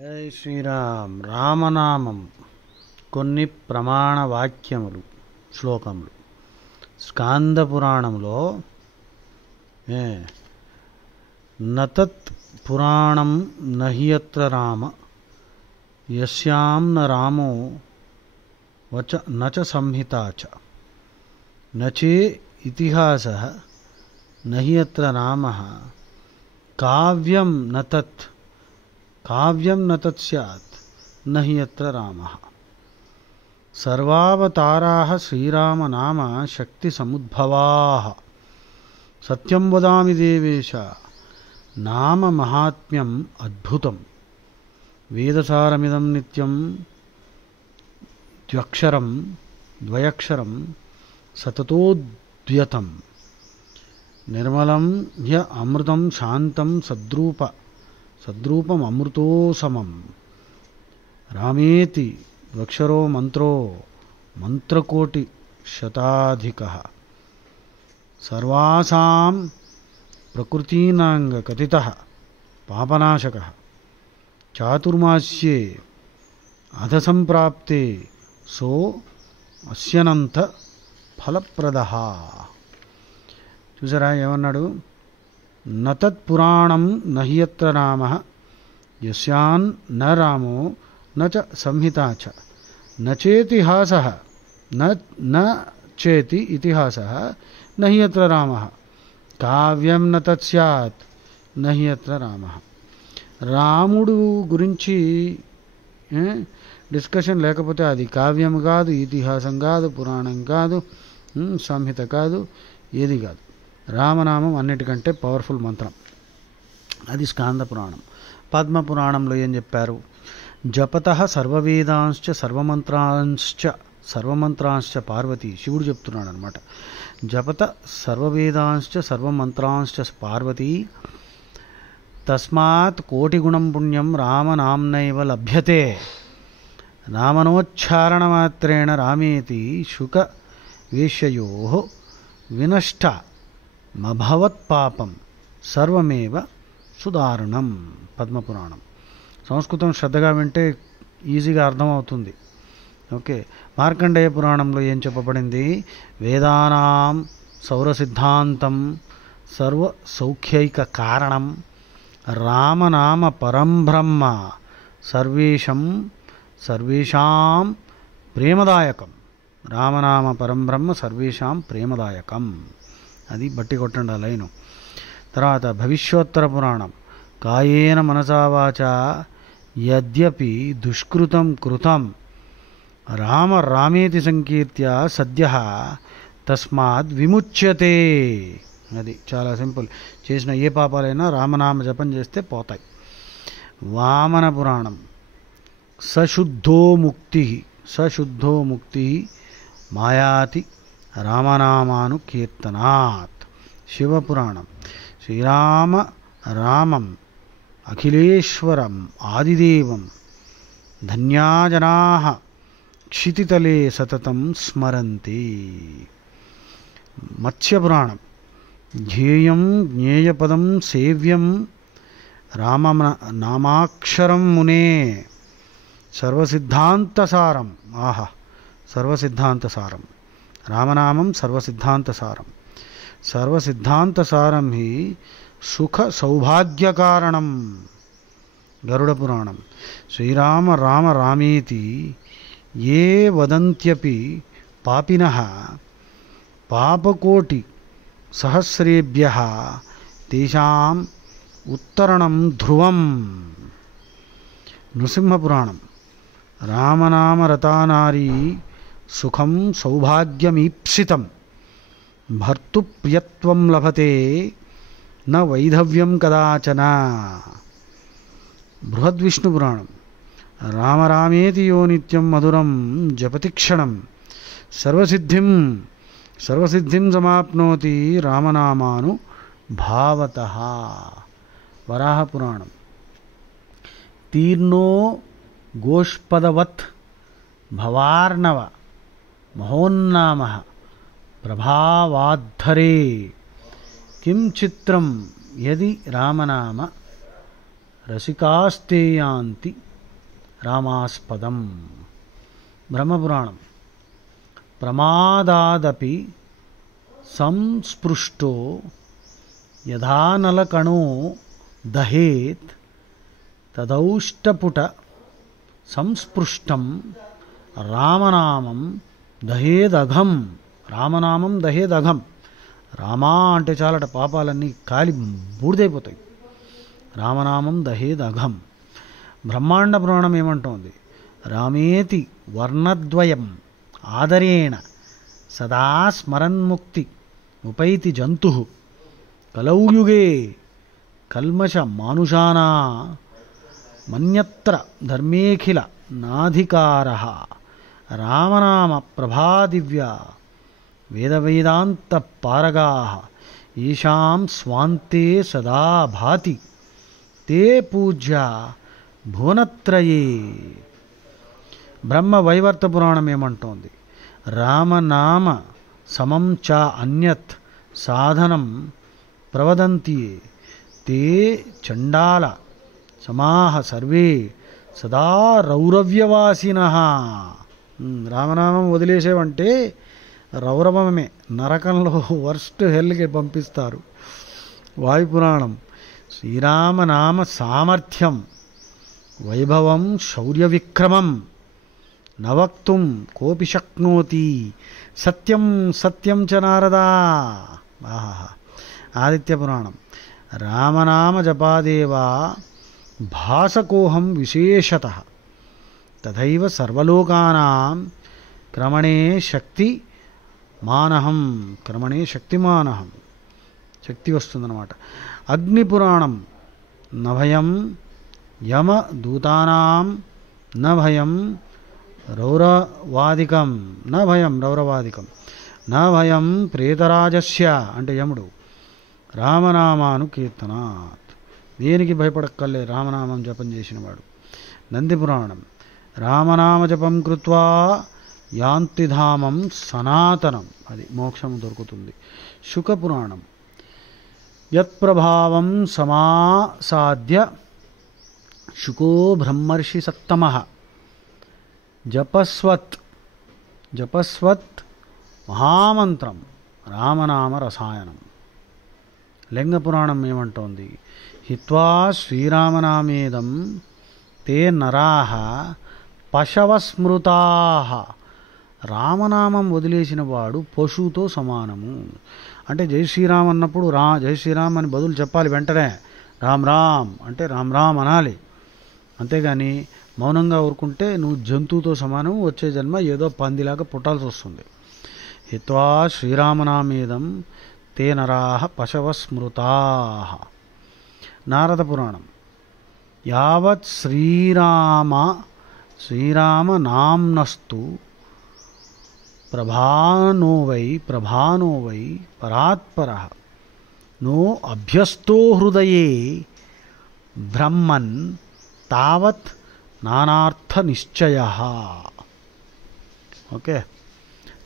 జై శ్రీరామ్. రామనామం కొన్ని ప్రమాణ వాక్యములు, శ్లోకములు. స్కాంద పురాణంలో నతత్ పురాణం నహియత్ర రామ యస్యాం న రామో వచ నచ సంహితా చ నచే ఇతిహాసః నహియత్ర రామః కావ్యం నతత్ స్యాత్ నహియత్ర రామః. సర్వావతారాః శ్రీరామనామ శక్తి సముద్భవాః. సత్యం వదామి దేవేశ నామ మహాత్మ్యం అద్భుతం. వేదసారమిదం నిత్యం ద్వయక్షరం సతతోద్యతం. నిర్మలం హ్య అమృతం శాంతం సద్రూపం అమృతోసమం. రామేతి ద్వక్షరో మంత్రకోటి శతాధికః. సర్వాసాం ప్రకృతీనాంగ కథితః పాపనాశకః. చాతుర్మాస్యే అధసంప్రాప్తే సో అస్యనంత ఫలప్రదః. చూసారా ఏమన్నాడు? నతత్పురాణం నహియత్ర రామః యస్యాన్ న రామో న చ సంహితా చ నచేతిహాసః చేతి ఇతిహాసః నహియత్ర రామః కావ్యం న తత్ స్యాత్ నహియత్ర రామః. రాముడు గురించి డిస్కషన్ లేకపోతే అది కావ్యం కాదు, ఇతిహాసం కాదు, పురాణం కాదు, సంహిత కాదు, ఏది కాదు. రామనామం అన్నిటికంటే పవర్ఫుల్ మంత్రం. అది స్కాంద పురాణం. పద్మ పురాణంలో ఏం చెప్పారు? జపతః సర్వవేదాంశ్చ సర్వమంత్రాంశ్చ పార్వతి. శివుడు చెప్తున్నాడు అనమాట. జపత సర్వవేదాంశ్చ సర్వమంత్రాంశ్చ పార్వతి తస్మాత్ కోటిగుణం పుణ్యం రామనామ్నైవ లభ్యతే. నామనోచ్చారణమాత్రేణ రామేతి శుక వేశ్యయోః వినష్ట మభవత్పాపం సర్వమేవ సుదారుణం. పద్మపురాణం. సంస్కృతం శ్రద్ధగా వింటే ఈజీగా అర్థమవుతుంది. ఓకే. మార్కండేయ పురాణంలో ఏం చెప్పబడింది? వేదానాం సౌరసిద్ధాంతం సర్వ సౌఖ్యైక కారణం రామనామ పరం బ్రహ్మ సర్వేషాం ప్రేమదాయకం. రామనామ పరం బ్రహ్మ సర్వేషాం ప్రేమదాయకం. అది బట్టి కొట్టండి ఆ లైను. తర్వాత భవిష్యోత్తర పురాణం. కాయేన మనసా వాచా యద్యపి దుష్కృతం కృతం రామేతి సంకీర్త్య సద్యః తస్మాద్ విముచ్యతే. అది చాలా సింపుల్. చేసిన ఏ పాపాలైనా రామనామ జపం చేస్తే పోతాయి. వామన పురాణం. సశుద్ధో ముక్తి మాయాతి రామనామాను కీర్తనాత్. శివపురాణం. రామం అఖిలేశ్వరం ఆదిదేవం ధన్యాజనాః క్షితితలే సతతం స్మరంతి. మత్స్యపురాణం. ధ్యేయం జ్ఞేయపదం సేవ్యం నామాక్షరం మునే సర్వసిద్ధాంతసారం. ఆహా, సర్వసిద్ధాంతసారం. రామనామం సర్వసిద్ధాంతసారం. సర్వసిద్ధాంతసారం హి సుఖ సౌభాగ్యకారణం. గరుడ పురాణం. శ్రీరామ రామేతి ఏ వదంత్యపి పాపినః పాపకోటి సహస్రేభ్యః తేషాం ఉత్తరణం ధ్రువం. నృసింహపురాణం. రామనామరతానారీ సుఖం సౌభాగ్యమీప్సితం భర్తృప్రియత్వం లభతే న వైధవ్యం కదాచన. బృహద్విష్ణు పురాణం. రామేతి యో నిత్యం మధురం జపతి క్షణం సర్వసిద్ధిం సమాప్నోతి రామనామాను భావతః. వరాహ పురాణం. తీర్ణో గోష్పదవత్ భవార్ణవ మహోన్నామః ప్రభావాద్ధరే. కిం చిత్రం యది రామనామ రసికాస్తేయాంతి రామాస్పదం. బ్రహ్మపురాణం. ప్రమాదాదపి సంస్పృష్టో యథానలకణో దహేత్ తదౌష్టపుట సంస్పృష్టం రామనామం దహేదఘం. రామనామం దహేదఘం. రామా అంటే చాలట, పాపాలన్నీ కాలి బూడిదైపోతాయి. రామనామం దహేదఘం. బ్రహ్మాండ పురాణం ఏమంటోంది? రామేతి వర్ణద్వయం ఆదరేణ సదా స్మరన్ముక్తి ఉపైతి జంతు కలౌయుగే కల్మష మానుషానా మన్యత్ర ధర్మేఖిల నాధికారః రామనామ ప్రభాదివ్య వేదవేదాంత పారగాః ఈశాం స్వాంతే సదా భాతి తే పూజ్య భువనత్రయే. బ్రహ్మ వైవర్త పురాణం ఏమంటోంది? రామనామ సమం చ అన్యత్ సాధనం ప్రవదంతి తే చండాల సమాహ సర్వే సదా రౌరవ్యవాసినః. రామనామం వదిలేసేవంటే రౌరవమే, నరకంలో వర్స్ట్ హెల్కి పంపిస్తారు. వాయుపురాణం. శ్రీరామనామ సామర్థ్యం వైభవం శౌర్య విక్రమం నవక్తుం కోపి శక్నోతి సత్యం సత్యం చ నారదా. ఆహా. ఆదిత్య పురాణం. రామనామ జపాదేవా భాసకోహం విశేషతః తథైవ సర్వలోకానాం క్రమణే శక్తి మానహం. క్రమణే శక్తిమానహం. శక్తి వస్తుందన్నమాట. అగ్నిపురాణం. నభయం యమ దూతానాం నభయం రౌరవాదికం. నభయం రౌరవాదికం. నభయం ప్రేతరాజస్య అంటే యముడు. రామనామాను కీర్తనాత్. దేనికి భయపడక్కర్లే రామనామం జపం చేసినవాడు. నందిపురాణం. రామనామ జపం కృత్వా యాంతిధామం సనాతనం. అది మోక్షం దొరుకుతుంది. శుకపురాణం. యత్ప్రభావం సమాసాద్య శుకో బ్రహ్మర్షి సత్తమః జపస్వత్ జపస్వత్ మహామంత్రం రామనామ రసాయనం. లింగపురాణం ఏమంటోంది? హిత్వా శ్రీరామనామేదం తే నరాః పశవస్మృతాః. రామనామం వదిలేసిన వాడు పశువుతో సమానము. అంటే జై శ్రీరామ్ అన్నప్పుడు జై శ్రీరామ్ అని బదులు చెప్పాలి వెంటనే. రామ్ రామ్ అంటే రామ్ రామ్ అనాలి. అంతేగాని మౌనంగా ఊరుకుంటే నువ్వు జంతువుతో సమానం, వచ్చే జన్మ ఏదో పందిలాగా పుట్టాల్సి వస్తుంది. హిత్వా శ్రీరామనామేదం తే నరాః పశవస్మృతాః. నారద పురాణం. యావత్ శ్రీరామనామ్నస్తు ప్రభానో వై పరాత్పరః నో అభ్యస్తో హృదయే బ్రహ్మన్ తావత్ నానార్థ నిశ్చయః. ఓకే.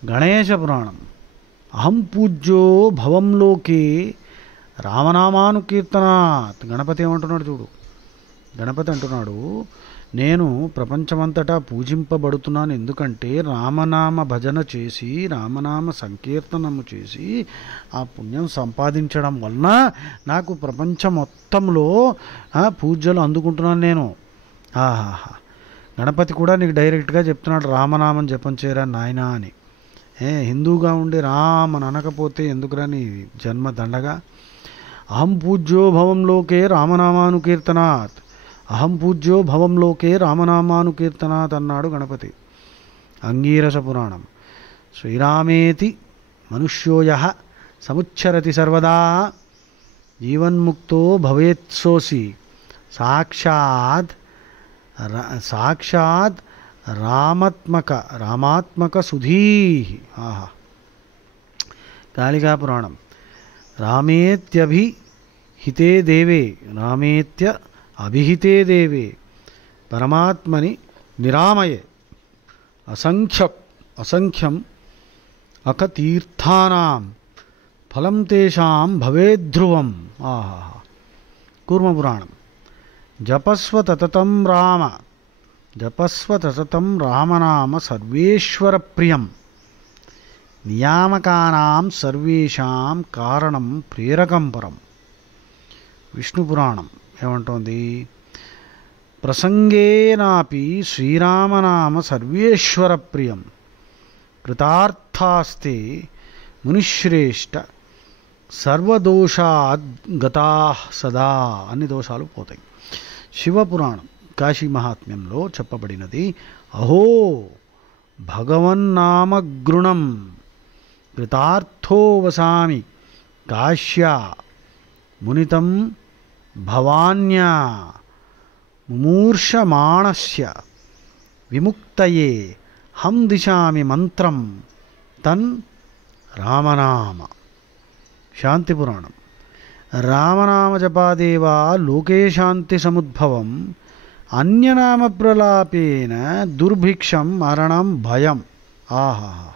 గణేశ పురాణం. అహం పూజ్యో భవం లోకే రామనామానుకీర్తనాత్. గణపతి ఏమంటున్నాడు చూడు. గణపతి అంటున్నాడు, నేను ప్రపంచమంతటా పూజింపబడుతున్నాను ఎందుకంటే రామనామ భజన చేసి రామనామ సంకీర్తనము చేసి ఆ పుణ్యం సంపాదించడం వలన నాకు ప్రపంచం మొత్తంలో పూజలు అందుకుంటున్నాను నేను. ఆహాహా. గణపతి కూడా నీకు డైరెక్ట్గా చెప్తున్నాడు రామనామం జపం చేయరా నాయనా అని. హిందూగా ఉండి రామ్ అని అనకపోతే ఎందుకురా నీ జన్మ దండగా. అహం పూజ్యో భవం లోకే రామనామానుకీర్తనాత్. అహం పూజ్యో భవం లోకే రామనామానుకీర్తనాత్ అన్నాడు గణపతి. అంగీరస పురాణం. శ్రీరామేతి మనుష్యోయః సముచ్చరతి సర్వదా జీవన్ముక్తో భవేత్సోసి సాక్షాత్ రామాత్మక సుధీః. ఆహా. కాళికా పురాణం. రామేత్యభిహితే దేవే పరమాత్మని నిరామయే అసంఖ్యం అకతీర్థానాం ఫలం తేషాం భవేద్ధ్రువం. ఆహా. కూర్మపురాణం. జపస్వ తతతం రామ జపస్వ సతతం రామనామ సర్వేశ్వర ప్రియం నియామకానాం సర్వేషాం కారణం ప్రేరకం పరం. విష్ణు పురాణం ఏమంటోంది? ప్రసంగేనాపి శ్రీరామనామ సర్వేశ్వర ప్రియం కృతార్థాస్తే మునిశ్రేష్ట సర్వదోషాద్గతా సదా. అన్ని దోషాలు పోతాయి. శివపురాణం కాశీ మహాత్మ్యంలో చెప్పబడినది. అహో భగవన్నామగృణం కృతార్థో వసామి కాశ్యా మునితం భవాన్యా ముమూర్షమాణస్య విముక్తయే హం దిశామి మంత్రం తన్ రామనామ. శాంతి పురాణం. రామనామ జపాదేవా లోకే శాంతి సముద్భవం అన్యనామ ప్రలాపేన దుర్భిక్షం మరణం భయం. ఆహా!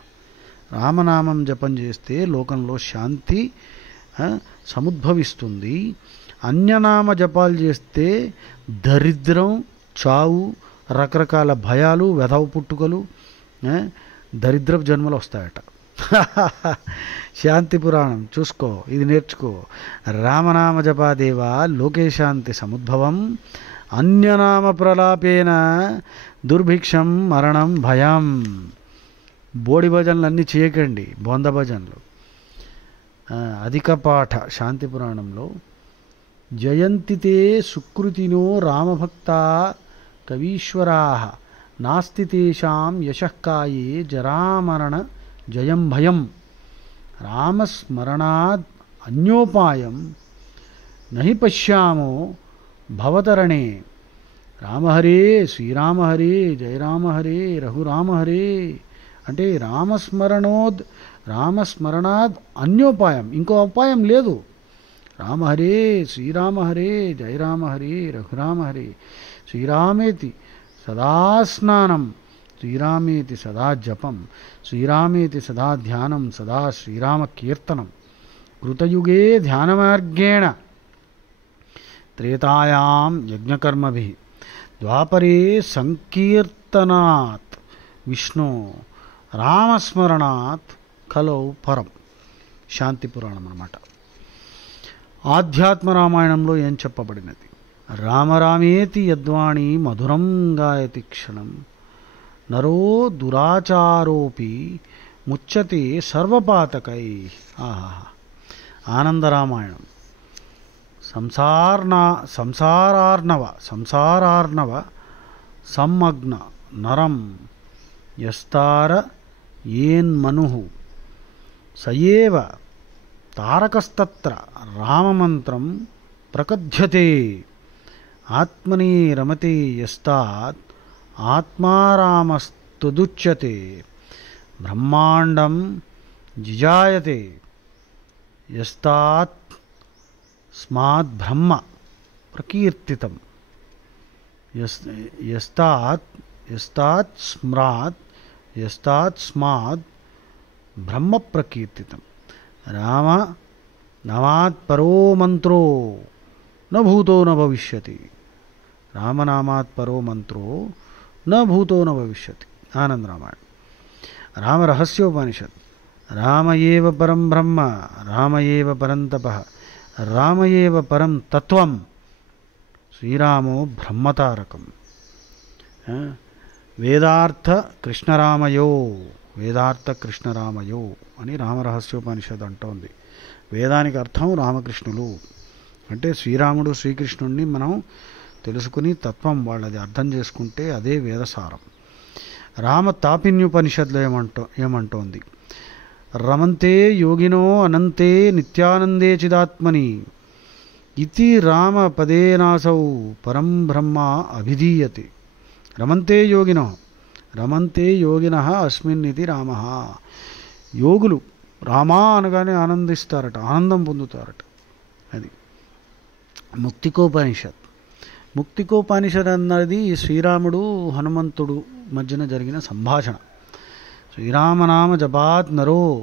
రామనామం జపం చేస్తే లోకంలో శాంతి సముద్భవిస్తుంది. అన్యనామ జపాలు చేస్తే దరిద్రం, చావు, రకరకాల భయాలు, వెధవ పుట్టుకలు, దరిద్రపు జన్మలు వస్తాయట. శాంతి పురాణం చూసుకో, ఇది నేర్చుకో. రామనామ జపాదేవా లోకే శాంతి సముద్భవం అన్యనామ ప్రలాపేన దుర్భిక్షం మరణం భయం. బోడి భజనలు అన్నీ చేయకండి, బొంద భజనలు. అధిక పాఠ శాంతి పురాణంలో జయంతితే సుకృతినో రామభక్తా కవీశ్వరా నాస్తి తేషాం యశఃకాయే జరామరణ జయం భయం రామస్మరణాద్ అన్యోపాయం నహి పశ్యామో భవతరణే. రామహరే శ్రీరామహరే జయ రామహరే రఘురామహరే అంటే రామస్మరణాద్ అన్యోపాయం, ఇంకో ఉపాయం లేదు. రామహరే శ్రీరామహరే జయ రామహరే రఘురామహరే శ్రీరామేతి సదా స్నానం శ్రీరామేతి సదా జపం శ్రీరామేతి సదా ధ్యానం సదా శ్రీరామ కీర్తనం. కృతయుగే ధ్యానమార్గేణ త్రేతాయాం యజ్ఞకర్మభిః ద్వాపరే సంకీర్తనాత్ విష్ణు రామస్మరణాత్ కలౌ పరం. శాంతి పురాణం అన్నమాట. ఆధ్యాత్మ రామాయణంలో ఏం చెప్పబడినది? రామరామేతి యద్వాణి మధురం గాయతి క్షణం నరో దురాచారోపి ముచ్యతే సర్వపాతకై. ఆహా! ఆనందరామాయణం. సంసారార్ణవ సమ్మగ్న నరం యస్తార ఏన్మనుః సయేవ తారకస్తత్ర రామమంత్రం ప్రకథ్యతే ఆత్మని రమతే యస్తాత్ ఆత్మారామస్తదుచ్యతే బ్రహ్మాండం జిజాయతే యస్తాత్ స్మాత్ బ్రహ్మ ప్రకీర్తితం యస్తాత్ స్మాత్ బ్రహ్మ ప్రకీర్తితం. రామ నామాత్ పరో మంత్రో న భూతో న భవిష్యతి. రామనామాత్ పరో మంత్రో న భూతో న భవిష్యతి. ఆనంద రామాయణం. రామరహస్యోపనిషత్. రామ ఏవ పరం బ్రహ్మ రామ ఏవ పరం తపః రామ ఏవ పరం తత్వం శ్రీరామో బ్రహ్మతారకం. వేదార్థ కృష్ణరామయో అని రామరహస్యోపనిషత్ అంటోంది. వేదానికి అర్థం రామకృష్ణులు అంటే శ్రీరాముడు శ్రీకృష్ణుడిని మనం తెలుసుకుని తత్వం వాళ్ళది అర్థం చేసుకుంటే అదే వేదసారం. రామ తాపిన్యుపనిషత్తులో ఏమంటోంది? రమంతే యోగినో అనంతే నిత్యానందే చిదాత్మని ఇతి రామ పదేనాసౌ పరం బ్రహ్మ అభిధీయతే. రమంతే యోగినః అస్మిన్ ఇది రామః. యోగులు రామా అనగానే ఆనందిస్తారట, ఆనందం పొందుతారట. అది ముక్తికోపనిషత్ అన్నది శ్రీరాముడు హనుమంతుడు మధ్యన జరిగిన సంభాషణ. శ్రీరామనామ జపాత్ నరో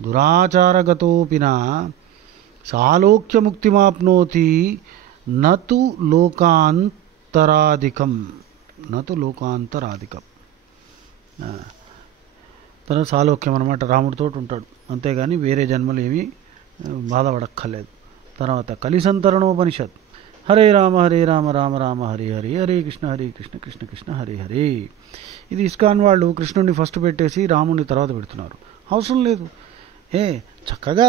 దురాచారగతోపిన సాలోక్యముక్తిమాప్నోతి నతు లోకాంతరాధికం. నతు లోకాంతరాధికం. తన సాలోక్యం అనమాట, రాముడితో ఉంటాడు అంతేగాని వేరే జన్మలు ఏమీ బాధపడక్కర్లేదు. తర్వాత కలిసంతరణోపనిషత్, హరే రామ రామ రామ హరే హరే, హరే కృష్ణ కృష్ణ కృష్ణ హరే హరే. ఇది ఇస్కాన్ వాళ్ళు కృష్ణుడిని ఫస్ట్ పెట్టేసి రాముడిని తర్వాత పెడుతున్నారు. అవసరం లేదు. చక్కగా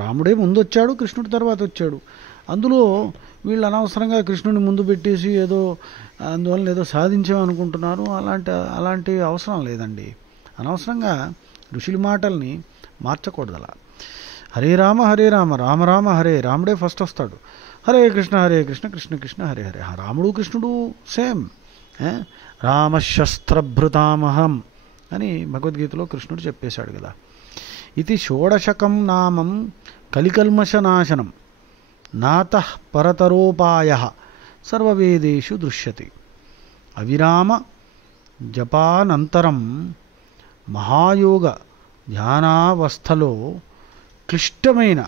రాముడే ముందు వచ్చాడు, కృష్ణుడి తర్వాత వచ్చాడు. అందులో వీళ్ళు అనవసరంగా కృష్ణుని ముందు పెట్టేసి అందువల్ల ఏదో సాధించామనుకుంటున్నారు. అలాంటి అవసరం లేదండి. అనవసరంగా ఋషుల మాటల్ని మార్చకూడదు. అలా హరే రామ రామ రామ హరే, రాముడే ఫస్ట్ వస్తాడు. హరే కృష్ణ కృష్ణ కృష్ణ హరే హరే. రాముడు కృష్ణుడు సేమ్. రామశస్త్రభృతామహం అని భగవద్గీతలో కృష్ణుడు చెప్పేశాడు కదా. ఇది షోడశకం నామం కలికల్మషనాశనం నాతః పరతరోపాయ సర్వవేదేషు దృశ్యతే. అవిరామ జపానంతరం మహాయోగ ధ్యానావస్థలో క్లిష్టమైన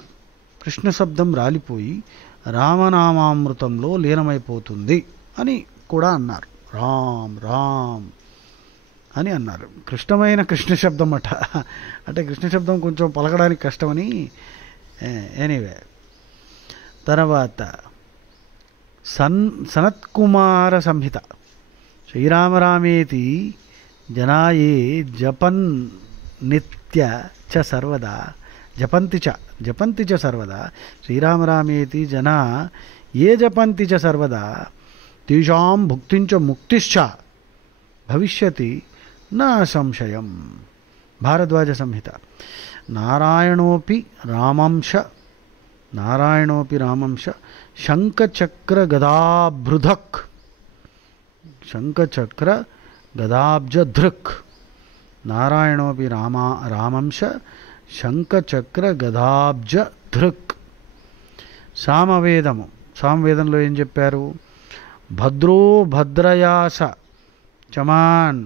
కృష్ణ శబ్దం రాలిపోయి రామనామామృతంలో లీనమైపోతుంది అని కూడా అన్నారు. రామ్ రామ్ అని అన్నారు. క్లిష్టమైన కృష్ణ శబ్దం అంటే కృష్ణ శబ్దం కొంచెం పలకడానికి కష్టమని. ఎనీవే, తర్వాత సనత్కుమార సంహిత. శ్రీరామరామేతి జనాయే జపన్ నిత్య చ సర్వదా జపంతి చ సర్వదా. శ్రీరామరామేతి జనా ఏ జపంతి చ సర్వదా తేషాం భుక్తించ ముక్తిశ్చ భవిష్యతి నా సంశయం. భారద్వాజ సంహిత. నారాయణోపి రామంశ శంఖచక్ర గదాభృధక్ శంఖచక్ర గదాబ్జధృక్. నారాయణోపి రామంశ శంఖచక్ర గదాబ్జధృక్. సామవేదంలో ఏం చెప్పారు? భద్రో భద్రయాస చమాన్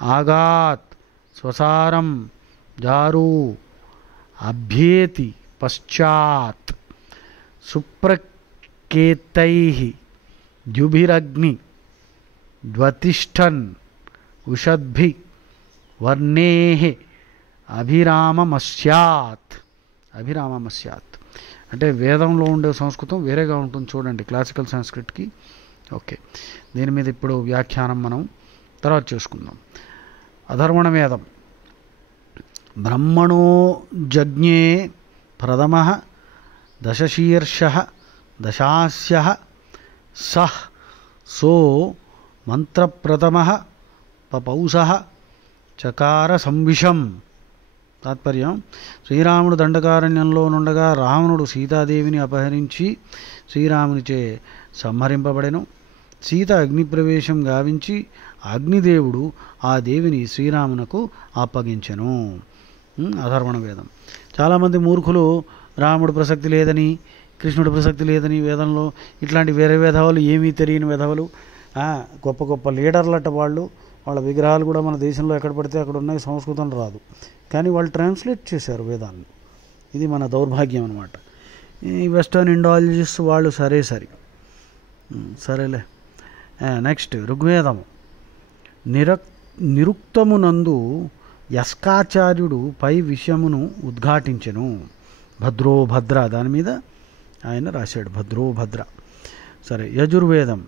ఆగాత్ స్వసారం జారు అభ్యేతి పశ్చాత్ సుప్రకేతైః ద్యుభిరగ్ని ద్వతిష్టన్ ఉషద్భి వర్ణేః అభిరామమస్యాత్. అంటే వేదంలో ఉండే సంస్కృతం వేరేగా ఉంటుంది చూడండి, క్లాసికల్ సంస్కృత్కి. ఓకే, దీని మీద ఇప్పుడు వ్యాఖ్యానం మనం తర్వాత చేసుకుందాం. అధర్వణ వేదం. బ్రహ్మణో జజ్ఞే ప్రథమ దశశీర్ష దశాస్య సహ్ సో మంత్రప్రథమ పపౌస చకార సంవిషం. తాత్పర్యం: శ్రీరాముడు దండకారణ్యంలో నుండగా రావణుడు సీతాదేవిని అపహరించి శ్రీరామునిచే సంహరింపబడెను. సీత అగ్నిప్రవేశం గావించి అగ్నిదేవుడు ఆ దేవిని శ్రీరామునకు అప్పగించెను. అధర్వణ వేదం. చాలామంది మూర్ఖులు రాముడు ప్రసక్తి లేదని, కృష్ణుడు ప్రసక్తి లేదని వేదంలో ఇట్లాంటి వేరే వేధవలు, ఏమీ తెలియని వేధవలు, గొప్ప గొప్ప లీడర్లట వాళ్ళ విగ్రహాలు కూడా మన దేశంలో ఎక్కడ పడితే అక్కడ ఉన్నాయి. సంస్కృతం రాదు కానీ వాళ్ళు ట్రాన్స్లేట్ చేశారు వేదాన్ని. ఇది మన దౌర్భాగ్యం అన్నమాట. ఈ వెస్టర్న్ ఇండాలజిస్ట్ వాళ్ళు సరేలే. నెక్స్ట్ ఋగ్వేదము. నిరుక్తమునందు యస్కాచార్యుడు పై విషయమును ఉద్ఘాటించెను. భద్రో భద్ర, దాని మీద ఆయన రాశాడు భద్రో భద్ర. సరే. యజుర్వేదం.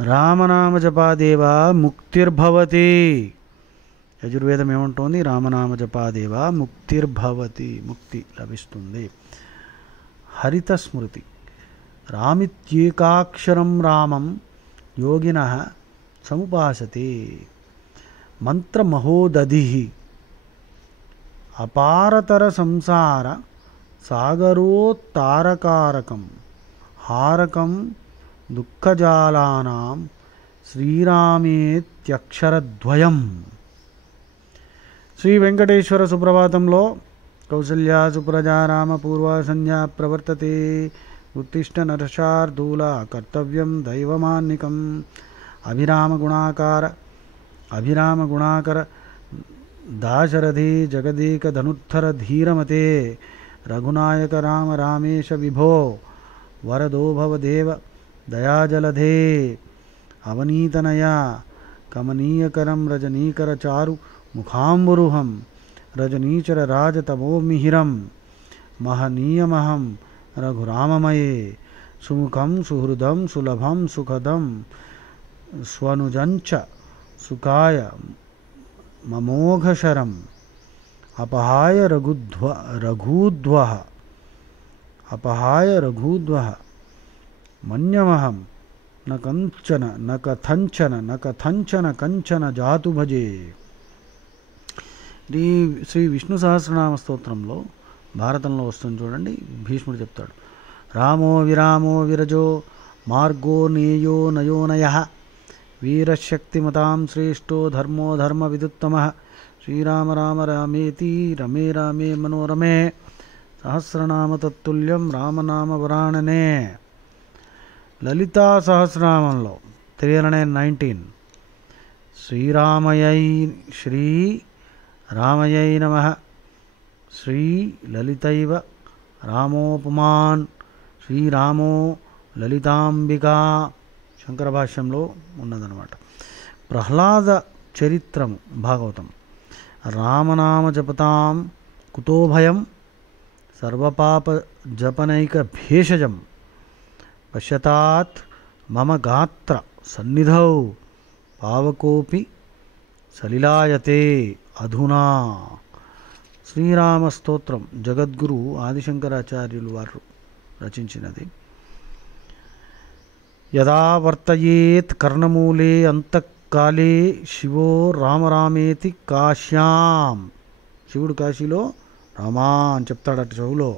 రామనామ జపాదేవా ముక్తిర్భవతి. యజుర్వేదం ఏమంటోంది? రామనామ జపాదేవా ముక్తిర్భవతి, ముక్తి లభిస్తుంది. హరిత స్మృతి. రామిత్యేకాక్షరం రామం యోగినః సముపాసతే. మంత్రమహోదధి. అపారతర సంసార సాగరోత్తారకారకం హారకం దుఃఖజాలానాం శ్రీరామేత్యక్షరద్వయం. శ్రీ వెంకటేశ్వర సుప్రభాతంలో కౌసల్యా సుప్రజా రామ పూర్వా సంధ్యా ప్రవర్తతే ఉత్తిష్ట నరశార్దూల కర్తవ్యం దైవమాన్నికం. అభిరామ గుణాకర దాశరథి జగదేక ధనుత్తర ధీరమతే. రఘునాయక రామ రామేశ విభో వరదో భవ దేవ దయాజలధే. అవనీతనయా కమనీయకరం రజనీకరచారు ముఖాంబురుహం రజనీచర రాజతమోమిహిరం మహనీయమహం రఘురామమయే సుముఖం సుహృదం సులభం సుఖదం స్వనుజంచ సుఖాయ మమోఘశరం అపహాయ రఘూద్వః మన్యమహం నకథంచన కంచన జాతు భజే. ఇది శ్రీ విష్ణు సహస్రనామ స్తోత్రంలో భారతంలో వస్తుంది చూడండి. భీష్ముడు చెప్తాడు, రామో విరామో విరజో మార్గో నేయో నయోనయః వీరశక్తిమతాం శ్రేష్టో ధర్మో ధర్మ విదుత్తమః శ్రీరామ రామ రామేతి రమే రామే మనోరమే సహస్రనామ తత్తుల్యం రామనామ వరాణనే. లలితా సహస్రనామంలో 319 శ్రీ రామయై నమః శ్రీ లలితైవ రామోపమాన్ శ్రీరామో లలితాంబికా శంకర భాష్యంలో ఉన్నదన్నమాట. ప్రహ్లాద చరిత్రము భాగవతం. రామనామ జపతాం కుతో భయం సర్వపాప జపనైక భేషజం పశ్యతాత్ మమ గాత్ర సన్నిధౌ పావకోపి సలిలాయతే అధునా. శ్రీరామ స్తోత్రం జగద్గురు ఆదిశంకరాచార్యులు వారు రచించినది. యదా వర్తయేత్ కర్ణమూలే అంతఃకాలే శివో రామరామేతి కాశ్యాం. శివుడు కాశీలో రామా అని చెప్తాడట చెవులో.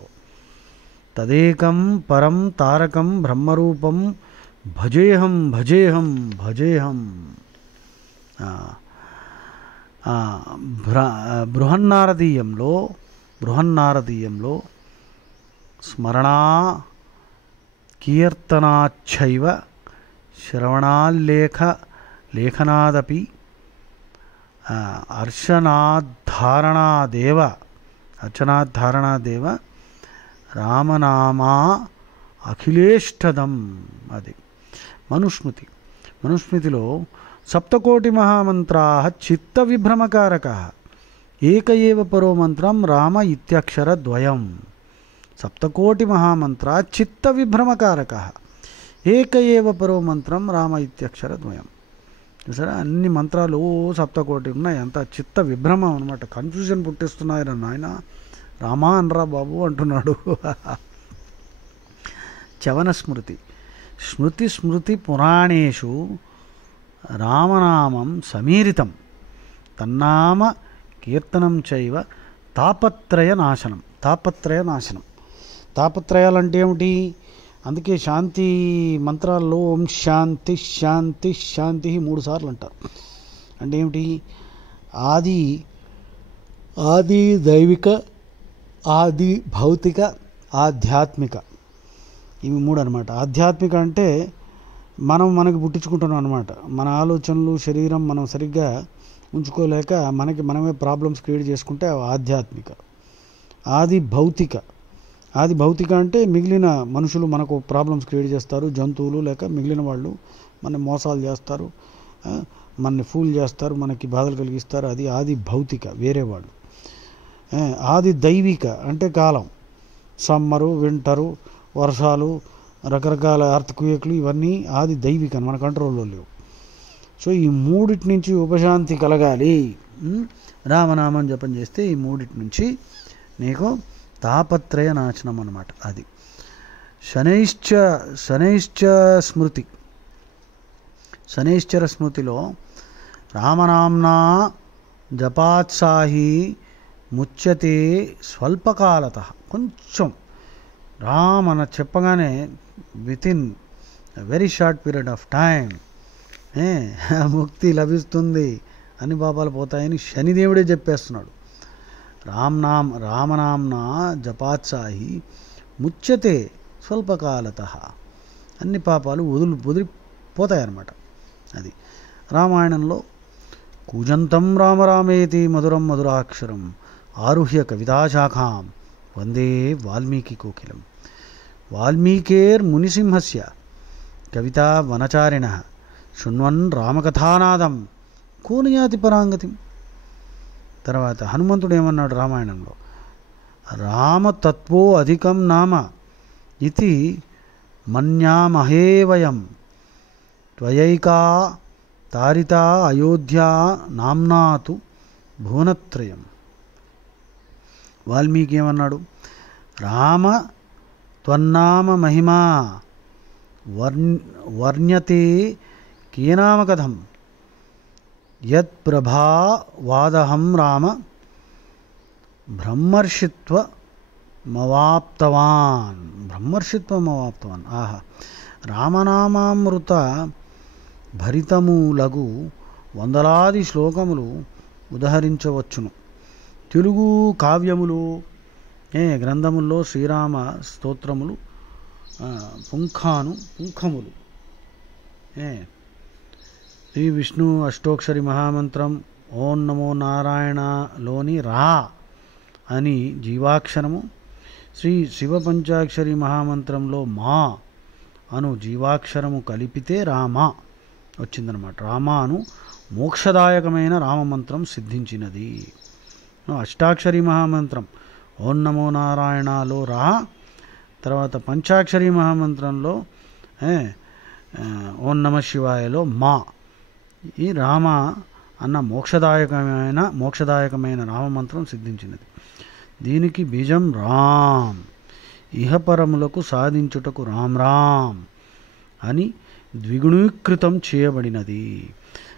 తదేకం పరం తారకం బ్రహ్మరూపం భజేహం భజేహం భజేహం. బృహన్నారదీయంలో స్మరణా కీర్తనాచ్చైవ శ్రవణాల్లేఖనాదపి అర్చనాధారణాదేవ రామనామా అఖిలేష్టదం. అది మనుస్మృతిలో సప్తకోటి మహామంత్రా చిత్త విభ్రమకారక ఏక ఏవ పరో మంత్రం రామ ఇత్యక్షరద్వయం. సప్తకోటి మహామంత్రా చిత్త విభ్రమకారక ఏక ఏవ పరో మంత్రం రామ ఇత్యక్షరద్వయం. సరే, అన్ని మంత్రాలు సప్తకోటి ఉన్నాయి, అంత చిత్త విభ్రమం అనమాట. కన్ఫ్యూజన్ పుట్టిస్తున్నాయి నాయన. రామా అనరా బాబు అంటున్నాడు. చవన స్మృతి పురాణేషు రామనామం సమీరితం తన్నామ కీర్తనం చైవ తాపత్రయ నాశనం. తాపత్రయాలంటే ఏమిటి? అందుకే శాంతి మంత్రాల్లో ఓం శాంతి శాంతి శాంతి 3 సార్లు అంటారు. అంటే ఏమిటి? ఆది దైవిక, ఆది భౌతిక, ఆధ్యాత్మిక, ఇవి 3 అనమాట. ఆధ్యాత్మిక అంటే మనకు పుట్టించుకుంటున్నాం అనమాట. మన ఆలోచనలు శరీరం మనం సరిగ్గా ఉంచుకోలేక మనమే ప్రాబ్లమ్స్ క్రియేట్ చేసుకుంటే ఆధ్యాత్మిక. ఆది భౌతిక అంటే మిగిలిన మనుషులు మనకు ప్రాబ్లమ్స్ క్రియేట్ చేస్తారు, జంతువులు లేక మిగిలిన వాళ్ళు మన మోసాలు చేస్తారు, మనని ఫూల్ చేస్తారు, మనకి బాధలు కలిగిస్తారు. అది ఆది భౌతిక, వేరే వాళ్ళు. ఆది దైవిక అంటే కాలం, సమ్మరు, వింటరు, వర్షాలు, రకరకాల ఎర్త్క్వేక్లు, ఇవన్నీ ఆది దైవిక, మన కంట్రోల్లో లేవు. సో ఈ 3 నుంచి ఉపశాంతి కలగాలి. రామనామం జపం చేస్తే ఈ 3 నుంచి నీకు తాపత్రయ నాశనం అన్నమాట. అది శనైశ్చర స్మృతిలో రామనామ్నా జపాత్సాహి ముచ్యతే స్వల్పకాలత. కొంచెం రామన చెప్పగానే within very short period of time ముక్తి లభిస్తుంది, అన్ని పాపాలు పోతాయని శనిదేవుడే చెప్పేస్తున్నాడు. రామనామ్నా జపాత్సాహి ముచ్యతే స్వల్పకాలత. అన్ని పాపాలు వదిలిపోతాయన్నమాట. అది రామాయణంలో కూజంతం రామరామేతి మధురం మధురాక్షరం ఆరుహ్య కవితాశాఖాం వందే వాల్మీకి కోకిలం. వాల్మీకేర్మునిసింహస్య కవితా వనచారిణః శృణ్వన్ రామకథానాదం కోనయాతి పరాంగతిం. తర్వాత హనుమంతుడు ఏమన్నాడు రామాయణంలో, రామతత్వో అధికం నామ ఇది మన్యామహే వయం త్వయైకా తారితా అయోధ్యా నామ్నాతు భువనత్రయం. వాల్మీకి ఏమన్నాడు, రామ త్వన్నామ మహిమా వర్ణ్యతే కేనామకథం యత్ప్రభావాదహం రామ బ్రహ్మర్షిత్వమవాప్తవాన్. ఆహా, రామనామామృత భరితములగు వందలాది శ్లోకములు ఉదహరించవచ్చును. తెలుగు కావ్యములు గ్రంథముల్లో శ్రీరామ స్తోత్రములు పుంఖములు. శ్రీ విష్ణు అష్టోక్షరి మహామంత్రం ఓం నమో నారాయణలోని రా అని జీవాక్షరము, శ్రీ శివ పంచాక్షరి మహామంత్రంలో మా అను జీవాక్షరము కలిపితే రామ వచ్చిందనమాట. రామాను మోక్షదాయకమైన రామమంత్రం సిద్ధించినది. అష్టాక్షరి మహామంత్రం ఓం నమో నారాయణలో రా, తర్వాత పంచాక్షరి మహామంత్రంలో ఓం నమ శివాయలో మా. ఈ రామ అన్న మోక్షదాయకమైన రామమంత్రం సిద్ధించినది. దీనికి బీజం రామ్, ఇహపరములకు సాధించుటకు రామ్ రామ్ అని ద్విగుణీకృతం చేయబడినది.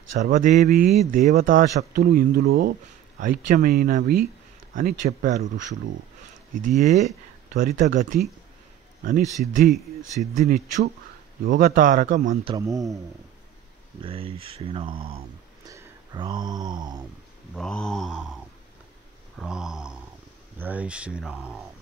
సర్వదేవీ దేవతా శక్తులు ఇందులో ఐక్యమైనవి అని చెప్పారు ఋషులు. ఇదియే త్వరితగతి అని సిద్ధినిచ్చు యోగతారక మంత్రము. జై శ్రీరామ్. రామ్ రామ్ రామ్. జై శ్రీరామ్.